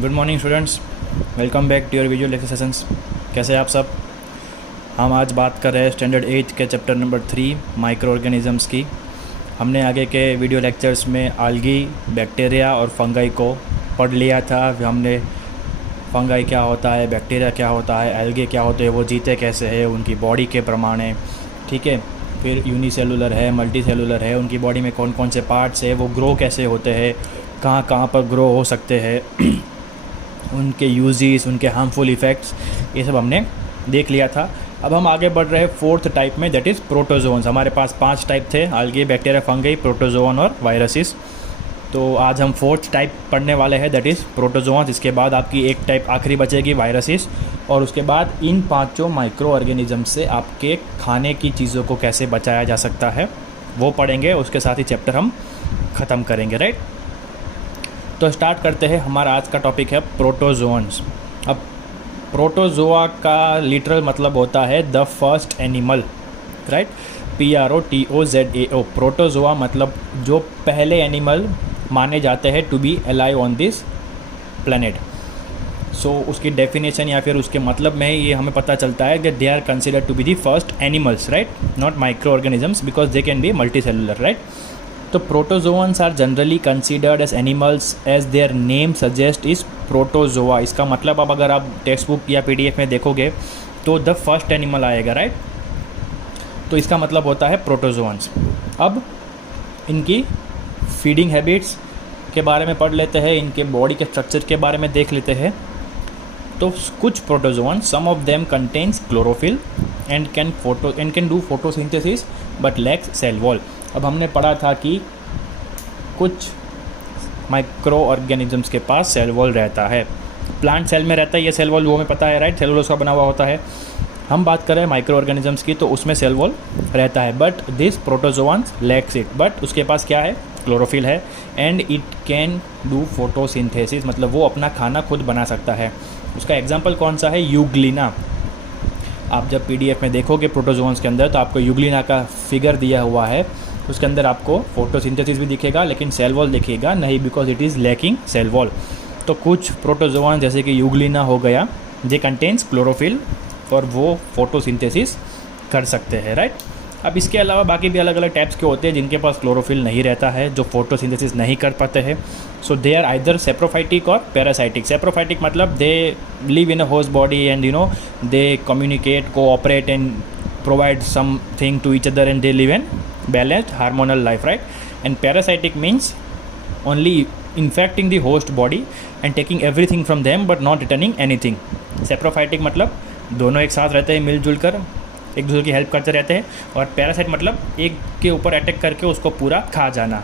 Good morning students, welcome back to your visual lecture sessions. कैसे हैं आप सब। हम आज बात कर रहे हैं स्टैंडर्ड 8 के चैप्टर नंबर 3 माइक्रो ऑर्गेनिज़म्स की। हमने आगे के वीडियो लेक्चर्स में आल्गी, बैक्टीरिया और फंगाई को पढ़ लिया था। हमने फंगाई क्या होता है, बैक्टीरिया क्या होता है, एल्गे क्या होते हैं, वो जीते कैसे हैं, उनकी बॉडी के प्रमाण है, ठीक है। फिर यूनिसेलुलर है, मल्टी सेलुलर है, उनकी बॉडी में कौन कौन से पार्ट्स है, वो ग्रो कैसे होते हैं, कहाँ कहाँ पर ग्रो हो सकते हैं उनके यूजेस, उनके हार्मफुल इफ़ेक्ट्स, ये सब हमने देख लिया था। अब हम आगे बढ़ रहे हैं फोर्थ टाइप में, दैट इज़ प्रोटोजोन्स। हमारे पास 5 टाइप थे, आल्गी, बैक्टीरिया, फंगाई, प्रोटोजोन और वायरसेस। तो आज हम फोर्थ टाइप पढ़ने वाले हैं, दैट इज़ प्रोटोजोन्स। इसके बाद आपकी एक टाइप आखिरी बचेगी, वायरसेस। और उसके बाद इन 5 माइक्रो ऑर्गेनिज्म से आपके खाने की चीज़ों को कैसे बचाया जा सकता है वो पढ़ेंगे। उसके साथ ही चैप्टर हम ख़त्म करेंगे, राइट। तो स्टार्ट करते हैं। हमारा आज का टॉपिक है प्रोटोजोन्स। अब प्रोटोजोआ का लिटरल मतलब होता है the first animal, right. PROTOZAO। Protozoa मतलब जो पहले एनिमल माने जाते हैं to be alive on this planet. So उसकी डेफिनेशन या फिर उसके मतलब में ये हमें पता चलता है कि they are considered to be the first animals, right, not microorganisms, because they can be multicellular, right. तो protozoans are generally considered as animals as their name suggest is protozoa. इसका मतलब अब अगर आप text book या PDF में देखोगे तो द फर्स्ट एनिमल आएगा, राइट। तो इसका मतलब होता है प्रोटोजोअन्स। अब इनकी फीडिंग हैबिट्स के बारे में पढ़ लेते हैं, इनके बॉडी के स्ट्रक्चर के बारे में देख लेते हैं। तो कुछ protozoans, some of them contains chlorophyll and can do photosynthesis but lacks cell wall. अब हमने पढ़ा था कि कुछ माइक्रो ऑर्गेनिजम्स के पास सेल वॉल रहता है। प्लांट सेल में रहता है ये सेल वॉल, वो हमें पता है, राइट, सेलुलोज का बना हुआ होता है। हम बात कर रहे हैं माइक्रो ऑर्गेनिजम्स की, तो उसमें सेल वॉल रहता है, but this protozoans lakhs it. But उसके पास क्या है, क्लोरोफिल है, and it can do photosynthesis, मतलब वो अपना खाना खुद बना सकता है। उसका एग्जाम्पल कौन सा है, यूग्लिना। आप जब PDF में देखोगे प्रोटोजोअन्स के अंदर तो आपको यूग्लिना का फिगर दिया हुआ है, उसके अंदर आपको फोटोसिंथेसिस भी दिखेगा लेकिन सेल वॉल दिखेगा नहीं, because it is lacking cell wall. तो कुछ प्रोटोजोअन जैसे कि यूग्लिना हो गया, जे कंटेन्स क्लोरोफिल, और वो फोटोसिंथेसिस कर सकते हैं, राइट। अब इसके अलावा बाकी भी अलग अलग टाइप्स के होते हैं जिनके पास क्लोरोफिल नहीं रहता है, जो फोटोसिंथेसिस नहीं कर पाते हैं। सो दे आर आइदर सेप्रोफाइटिक और पैरासाइटिक। सेप्रोफाइटिक मतलब they live in a host body and they communicate, cooperate and provide something to each other and they live in balanced hormonal life, right. And parasitic means only infecting the host body and taking everything from them but not returning anything. Saprophytic मतलब दोनों एक साथ रहते हैं, मिलजुल कर एक दूसरे की हेल्प करते रहते हैं, और पैरासाइट मतलब एक के ऊपर अटैक करके उसको पूरा खा जाना।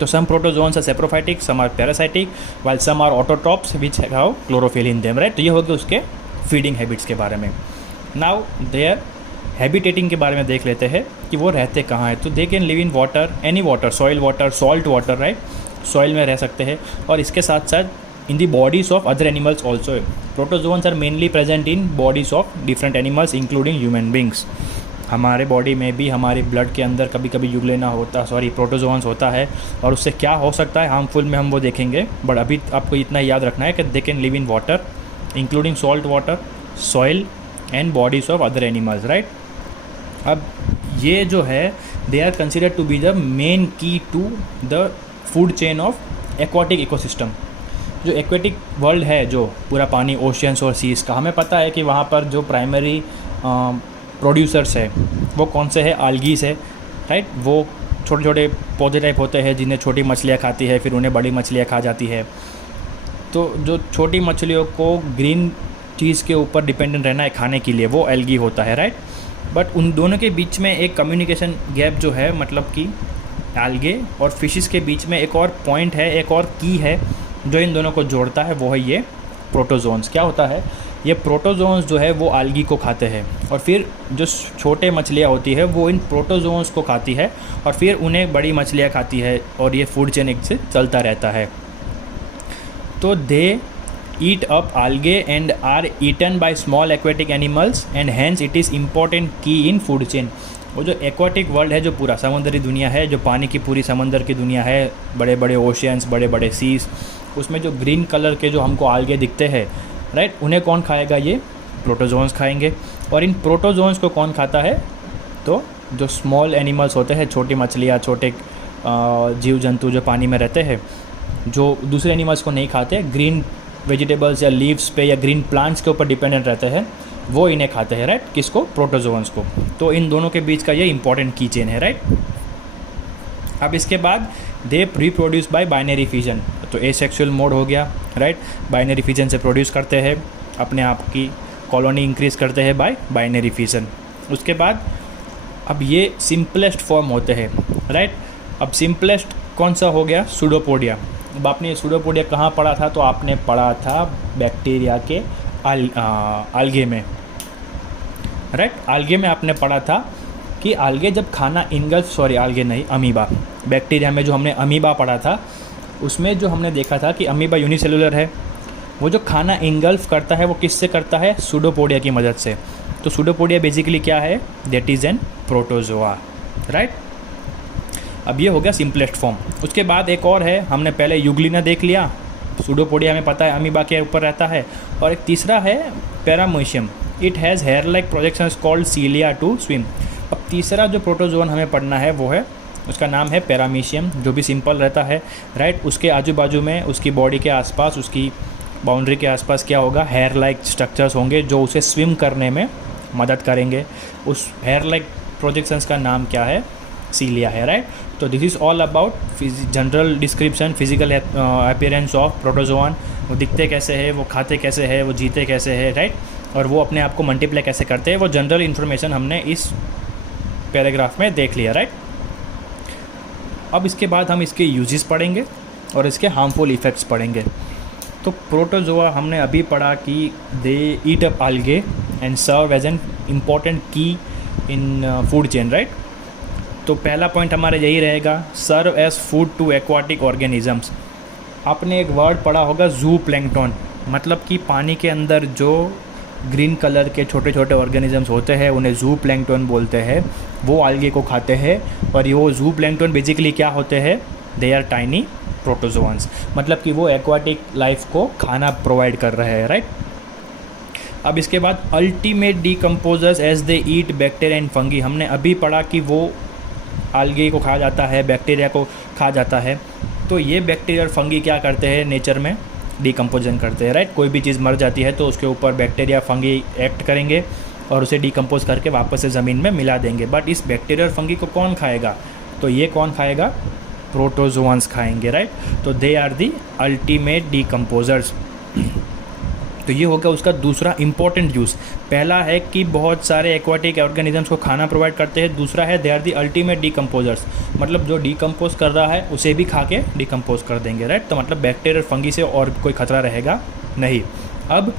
तो some protozoans are saprophytic, some are parasitic, while some are autotrophs which have chlorophyll in them, right. तो ये हो गया उसके फीडिंग हैबिट्स के बारे में। नाउ देयर हैबिटेटिंग के बारे में देख लेते हैं कि वो रहते कहाँ हैं। तो they can live in water, any water, soil water, salt water, right, soil में रह सकते हैं, और इसके साथ साथ in the bodies of other animals also. Protozoans are mainly present in bodies of different animals including human beings. हमारे body में भी, हमारे ब्लड के अंदर कभी कभी यूग्लिना होता, प्रोटोजोन्स होता है, और उससे क्या हो सकता है हार्मफुल में हम वो देखेंगे। बट अभी आपको इतना याद रखना है कि they can live in water including salt water, soil and bodies of other animals, right. अब ये जो है they are considered to be the main key to the food chain of aquatic ecosystem. जो एक्वाटिक वर्ल्ड है, जो पूरा पानी, oceans और सीज का, हमें पता है कि वहाँ पर जो प्राइमरी प्रोड्यूसर्स है वो कौन से है, आल्गीज है, राइट। वो छोटे छोटे पौधे टाइप होते हैं जिन्हें छोटी मछलियाँ खाती है, फिर उन्हें बड़ी मछलियाँ खा जाती है। तो जो छोटी मछलियों को ग्रीन चीज़ के ऊपर डिपेंडेंट रहना है खाने के लिए, वो एल्गी होता है, राइट। बट उन दोनों के बीच में एक कम्युनिकेशन गैप जो है, मतलब कि एल्गे और फिशेस के बीच में एक और पॉइंट है, एक और की है जो इन दोनों को जोड़ता है, वो है ये प्रोटोजोन्स। क्या होता है, ये प्रोटोजोन्स जो है वो एल्गी को खाते हैं, और फिर जो छोटे मछलियाँ होती है वो इन प्रोटोजोन्स को खाती है, और फिर उन्हें बड़ी मछलियाँ खाती है, और ये फूड चेन एक से चलता रहता है। तो दे eat up algae and are eaten by small aquatic animals and hence it is important key in food chain। वो जो एक्वाटिक वर्ल्ड है, जो पूरा समुद्री दुनिया है, जो पानी की पूरी समंदर की दुनिया है, बड़े बड़े ओशियंस, बड़े बड़े सीज, उसमें जो ग्रीन कलर के जो हमको आल्गे दिखते हैं, राइट, उन्हें कौन खाएगा? ये प्रोटोजोन्स खाएंगे। और इन प्रोटोजोन्स को कौन खाता है? तो जो स्मॉल एनिमल्स होते हैं, छोटी मछलियाँ, छोटे जीव जंतु जो पानी में रहते हैं, जो दूसरे एनिमल्स को नहीं खाते, ग्रीन वेजिटेबल्स या लीव्स पे या ग्रीन प्लांट्स के ऊपर डिपेंडेंट रहते हैं, वो इन्हें खाते हैं, राइट। किसको? प्रोटोजोन्स को। तो इन दोनों के बीच का ये इंपॉर्टेंट की चेन है, राइट। अब इसके बाद they reproduce by binary fission, तो एसेक्सुअल मोड हो गया, राइट। बाइनरी फिजन से प्रोड्यूस करते हैं, अपने आप की कॉलोनी इंक्रीज करते हैं बाय बाइनरी फिजन। उसके बाद अब ये सिंपलेस्ट फॉर्म होते हैं, राइट। अब सिंपलेस्ट कौन सा हो गया? सूडोपोडिया। अब आपने सूडोपोडिया कहाँ पढ़ा था? तो आपने पढ़ा था बैक्टीरिया के आल्गे में, राइट। आल्गे में आपने पढ़ा था कि आल्गे जब खाना आल्गे नहीं, अमीबा। बैक्टीरिया में जो हमने अमीबा पढ़ा था, उसमें जो हमने देखा था कि अमीबा यूनिसेलुलर है, वो जो खाना इंगल्फ करता है वो किससे करता है? सूडोपोडिया की मदद से। तो सूडोपोडिया बेसिकली क्या है? That is an protozoa, right. अब ये हो गया सिंपलेस्ट फॉर्म। उसके बाद एक और है, हमने पहले यूग्लिना देख लिया, सूडोपोडिया हमें पता है अमीबा के ऊपर रहता है। और एक तीसरा है paramecium, it has hair like projections called cilia to swim. अब तीसरा जो प्रोटोजोन हमें पढ़ना है वो है, उसका नाम है पैरामीशियम, जो भी सिंपल रहता है, राइट। उसके आजू बाजू में, उसकी बॉडी के आसपास, उसकी बाउंड्री के आसपास क्या होगा? हेयर लाइक स्ट्रक्चर्स होंगे जो उसे स्विम करने में मदद करेंगे। उस हेयर लाइक प्रोजेक्शंस का नाम क्या है? सीलिया है, राइट। तो this is all about general description, physical appearance of protozoan. वो दिखते कैसे हैं, वो खाते कैसे हैं, वो जीते कैसे हैं, राइट। और वो अपने आप को मल्टीप्लाई कैसे करते हैं, वो जनरल इन्फॉर्मेशन हमने इस पैराग्राफ में देख लिया, राइट। अब इसके बाद हम इसके यूजेस पढ़ेंगे और इसके हार्मफुल इफ़ेक्ट्स पढ़ेंगे। तो प्रोटोजोआ हमने अभी पढ़ा कि they eat up algae and serve as an important key in food chain, right. तो पहला पॉइंट हमारा यही रहेगा, serve as food to aquatic organisms. आपने एक वर्ड पढ़ा होगा जू प्लैंकटन, मतलब कि पानी के अंदर जो ग्रीन कलर के छोटे छोटे ऑर्गेनिजम्स होते हैं उन्हें जू प्लैंकटन बोलते हैं, वो आल्गे को खाते हैं। और ये वो जू प्लैंकटन बेसिकली क्या होते हैं? दे आर टाइनी प्रोटोजोआन्स, मतलब कि वो एक्वाटिक लाइफ को खाना प्रोवाइड कर रहे हैं, राइट। अब इसके बाद ultimate decomposers as they eat bacteria and fungi. हमने अभी पढ़ा कि वो आल्गे को खा जाता है, बैक्टीरिया को खा जाता है। तो ये बैक्टीरिया और फंगी क्या करते हैं? नेचर में डीकम्पोजन करते हैं, राइट। कोई भी चीज़ मर जाती है तो उसके ऊपर बैक्टीरिया फंगी एक्ट करेंगे और उसे डीकम्पोज करके वापस से ज़मीन में मिला देंगे। बट इस बैक्टीरिया और फंगी को कौन खाएगा? तो ये कौन खाएगा? प्रोटोजोआन्स खाएंगे, राइट। तो they are the ultimate decomposers. तो ये होगा उसका दूसरा इंपॉर्टेंट यूज़। पहला है कि बहुत सारे एक्वाटिक ऑर्गेनिजम्स को खाना प्रोवाइड करते हैं, दूसरा है they are the ultimate decomposers, मतलब जो डीकम्पोज कर रहा है उसे भी खा के डीकम्पोज कर देंगे, राइट। तो मतलब बैक्टीरिया और फंगी से और कोई खतरा रहेगा नहीं। अब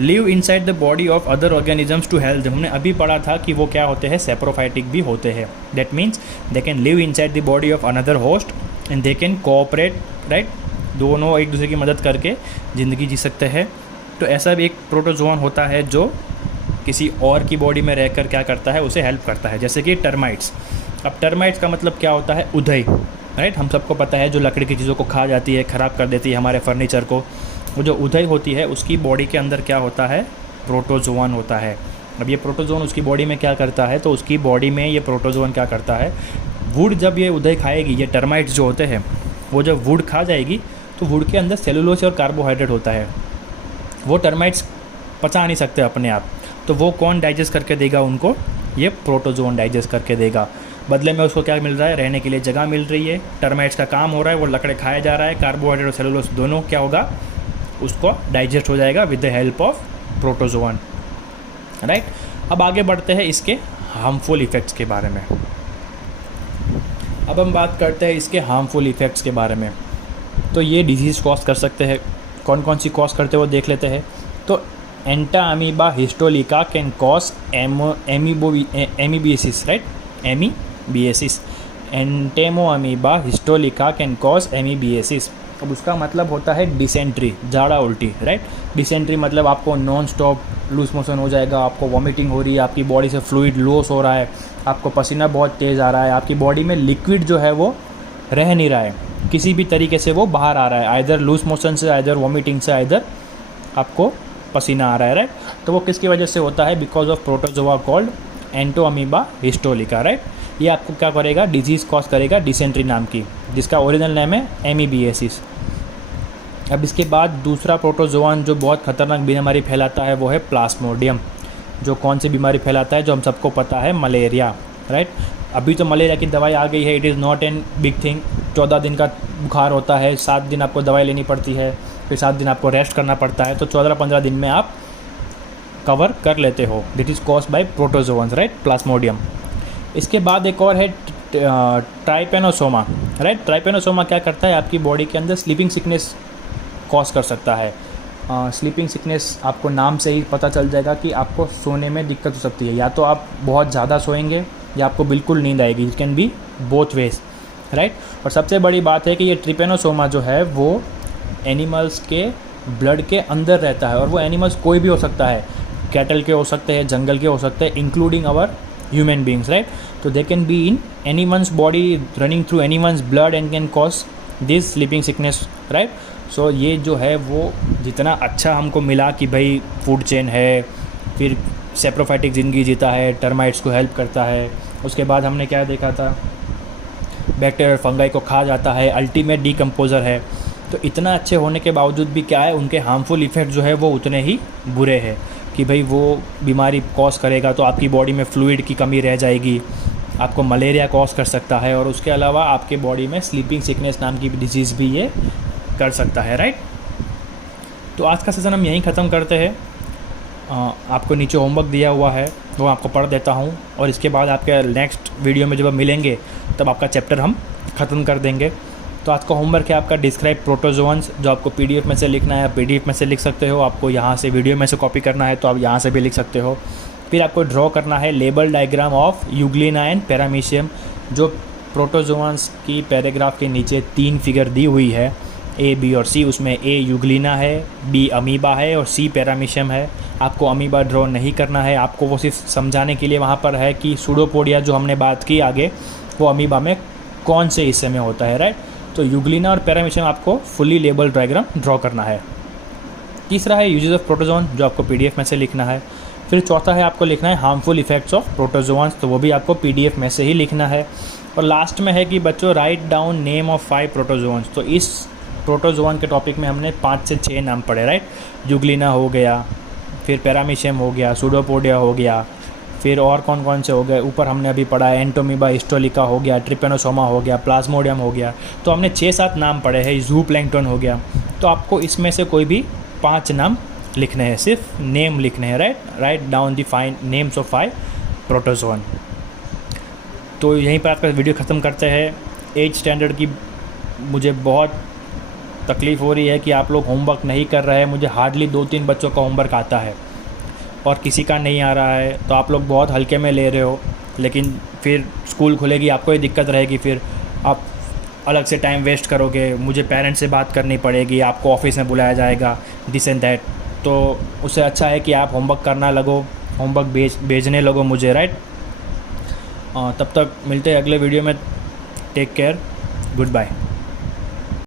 live inside the body of other organisms to health. हमने अभी पढ़ा था कि वो क्या होते हैं? सेप्रोफाइटिक भी होते हैं। That means they can live inside the body of another host and they can cooperate, right. दोनों एक दूसरे की मदद करके ज़िंदगी जी सकते हैं। तो ऐसा भी एक प्रोटोजोआन होता है जो किसी और की बॉडी में रहकर क्या करता है? उसे हेल्प करता है, जैसे कि टर्माइट्स। अब टर्माइट्स का मतलब क्या होता है? उधई, राइट। हम सबको पता है जो लकड़ी की चीज़ों को खा जाती है, ख़राब कर देती है हमारे फर्नीचर को, वो जो उधई होती है उसकी बॉडी के अंदर क्या होता है? प्रोटोजोआन होता है। अब ये प्रोटोजोआन उसकी बॉडी में क्या करता है? तो उसकी बॉडी में ये प्रोटोजोआन क्या करता है? वुड जब ये उधई खाएगी, ये टर्माइट्स जो होते हैं वो जब वुड खा जाएगी तो वुड के अंदर सेलुलोज और कार्बोहाइड्रेट होता है, वो टर्माइट्स पचा नहीं सकते अपने आप। तो वो कौन डाइजेस्ट करके देगा उनको? ये प्रोटोजोआन डाइजेस्ट करके देगा। बदले में उसको क्या मिल रहा है? रहने के लिए जगह मिल रही है, टर्माइट्स का काम हो रहा है, वो लकड़े खाया जा रहा है, कार्बोहाइड्रेट और सेलुलोज दोनों क्या होगा? उसको डाइजेस्ट हो जाएगा with the help of protozoan, right. अब आगे बढ़ते हैं इसके हार्मफुल इफ़ेक्ट्स के बारे में। अब हम बात करते हैं इसके हार्मफुल इफ़ेक्ट्स के बारे में। तो ये डिजीज़ कॉज कर सकते हैं, कौन कौन सी कॉज करते हैं वो देख लेते हैं। तो Entamoeba histolytica can cause amoebiasis, right, amoebiasis. Entamoeba histolytica can cause amoebiasis. अब उसका मतलब होता है डिसेंट्री, झाड़ा उल्टी, राइट। डिसेंट्री मतलब आपको नॉन स्टॉप लूज मोशन हो जाएगा, आपको वॉमिटिंग हो रही है, आपकी बॉडी से फ्लूइड लॉस हो रहा है, आपको पसीना बहुत तेज़ आ रहा है, आपकी बॉडी में लिक्विड जो है वो रह नहीं रहा है, किसी भी तरीके से वो बाहर आ रहा है, आइदर लूज मोशन से, आइदर वॉमिटिंग से, आइदर आपको पसीना आ रहा है, राइट। तो वो किसकी वजह से होता है? Because of protozoa called Entamoeba histolytica, right. ये आपको क्या करेगा? डिजीज़ कॉज करेगा डिसेंट्री नाम की, जिसका ओरिजिनल नेम है एमीबिएसिस। अब इसके बाद दूसरा प्रोटोजोआन जो बहुत खतरनाक बीमारी फैलाता है वो है प्लाज्मोडियम, जो कौन सी बीमारी फैलाता है? जो हम सबको पता है, मलेरिया, राइट। अभी तो मलेरिया की दवाई आ गई है, it is not an big thing. 14 दिन का बुखार होता है, 7 दिन आपको दवाई लेनी पड़ती है, फिर 7 दिन आपको रेस्ट करना पड़ता है, तो 14-15 दिन में आप कवर कर लेते हो। That is caused by protozoans, right, Plasmodium. इसके बाद एक और है ट्राइपेनोसोमा, राइट। ट्राइपेनोसोमा क्या करता है? आपकी बॉडी के अंदर स्लीपिंग सिकनेस कॉज कर सकता है। स्लीपिंग सिकनेस आपको नाम से ही पता चल जाएगा कि आपको सोने में दिक्कत हो सकती है, या तो आप बहुत ज़्यादा सोएंगे या आपको बिल्कुल नींद आएगी। It can be both ways, right. और सबसे बड़ी बात है कि ये ट्रिपेनोसोमा जो है वो एनिमल्स के ब्लड के अंदर रहता है, और वो एनिमल्स कोई भी हो सकता है, कैटल के हो सकते हैं, जंगल के हो सकते हैं, including our human beings, right. तो they can be in anyone's body, running through anyone's blood and can cause this sleeping sickness, right. So ये जो है वो जितना अच्छा हमको मिला कि भाई फूड चेन है, फिर सेप्रोफाइटिक ज़िंदगी जीता है, टर्माइट्स को हेल्प करता है, उसके बाद हमने क्या देखा था? बैक्टीरिया और फंगाई को खा जाता है, अल्टीमेट डीकम्पोज़र है। तो इतना अच्छे होने के बावजूद भी क्या है, उनके हार्मफुल इफ़ेक्ट जो है वो उतने ही बुरे हैं कि भाई वो बीमारी कॉज करेगा तो आपकी बॉडी में फ्लूइड की कमी रह जाएगी, आपको मलेरिया कॉज कर सकता है, और उसके अलावा आपके बॉडी में स्लीपिंग सिकनेस नाम की डिजीज़ भी ये कर सकता है, राइट। तो आज का सेशन हम यहीं ख़त्म करते हैं। आपको नीचे होमवर्क दिया हुआ है, वो आपको पढ़ देता हूँ, और इसके बाद आपके नेक्स्ट वीडियो में जब आप मिलेंगे तब आपका चैप्टर हम ख़त्म कर देंगे। तो आज का होमवर्क है आपका डिस्क्राइब प्रोटोजोअन्स, जो आपको पीडीएफ में से लिखना है। पीडीएफ में से लिख सकते हो, आपको यहाँ से वीडियो में से कॉपी करना है तो आप यहाँ से भी लिख सकते हो। फिर आपको ड्रॉ करना है label diagram of Euglena and paramecium, जो प्रोटोजोअन्स की पैराग्राफ के नीचे 3 फिगर दी हुई है, ए, बी और सी। उसमें ए यूग्लिना है, बी अमीबा है और सी पैरामीशियम है। आपको अमीबा ड्रॉ नहीं करना है, आपको वो सिर्फ समझाने के लिए वहाँ पर है कि सूडोपोडिया जो हमने बात की आगे, वो अमीबा में कौन से हिस्से में होता है, राइट। तो यूग्लिना और पैरामीशियम आपको फुल्ली लेबल डायग्राम ड्रॉ करना है। तीसरा है यूजेस ऑफ प्रोटोजोन, जो आपको पीडीएफ में से लिखना है। फिर चौथा है आपको लिखना है हार्मफुल इफेक्ट्स ऑफ प्रोटोजोन्स, तो वो भी आपको पीडीएफ में से ही लिखना है। और लास्ट में है कि बच्चों write down name of 5 protozoans. तो इस प्रोटोजोन के टॉपिक में हमने 5 से 6 नाम पढ़े, राइट। यूग्लिना हो गया, फिर पैरामीशियम हो गया, सूडोपोडिया हो गया, फिर और कौन कौन से हो गए ऊपर हमने अभी पढ़ा है, एंटोमीबा हिस्टोलिका हो गया, ट्रिपेनोसोमा हो गया, प्लाज्मोडियम हो गया। तो हमने 6-7 नाम पढ़े हैं, ज़ूप्लैंक्टन हो गया। तो आपको इसमें से कोई भी 5 नाम लिखने हैं, सिर्फ नेम लिखने हैं, right. Write down the 5 names of 5 protozoan. तो यहीं पर आपका वीडियो ख़त्म करते हैं। 8th स्टैंडर्ड की मुझे बहुत तकलीफ़ हो रही है कि आप लोग होमवर्क नहीं कर रहे हैं। मुझे हार्डली 2-3 बच्चों का होमवर्क आता है और किसी का नहीं आ रहा है, तो आप लोग बहुत हल्के में ले रहे हो। लेकिन फिर स्कूल खुलेगी, आपको ये दिक्कत रहेगी, फिर आप अलग से टाइम वेस्ट करोगे, मुझे पेरेंट्स से बात करनी पड़ेगी, आपको ऑफिस में बुलाया जाएगा, दिस एंड दैट। तो उससे अच्छा है कि आप होमवर्क करना लगो, होमवर्क भेजने लगो मुझे, राइट। तब तक मिलते हैं अगले वीडियो में। Take care, good bye.